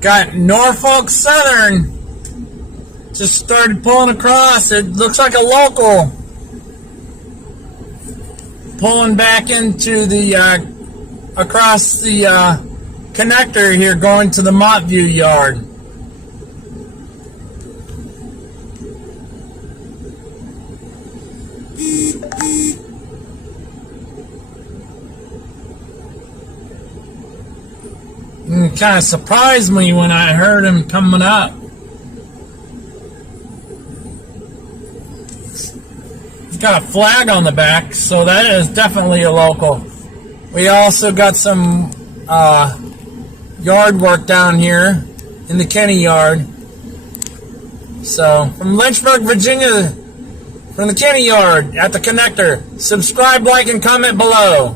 Got Norfolk Southern. Just started pulling across. It looks like a local. Pulling back into the, across the connector here, going to the Montview yard. It kind of surprised me when I heard him coming up. He's got a flag on the back, so that is definitely a local. We also got some yard work down here in the Kenny yard. So, from Lynchburg, Virginia, from the Kenny yard at the connector. Subscribe, like, and comment below.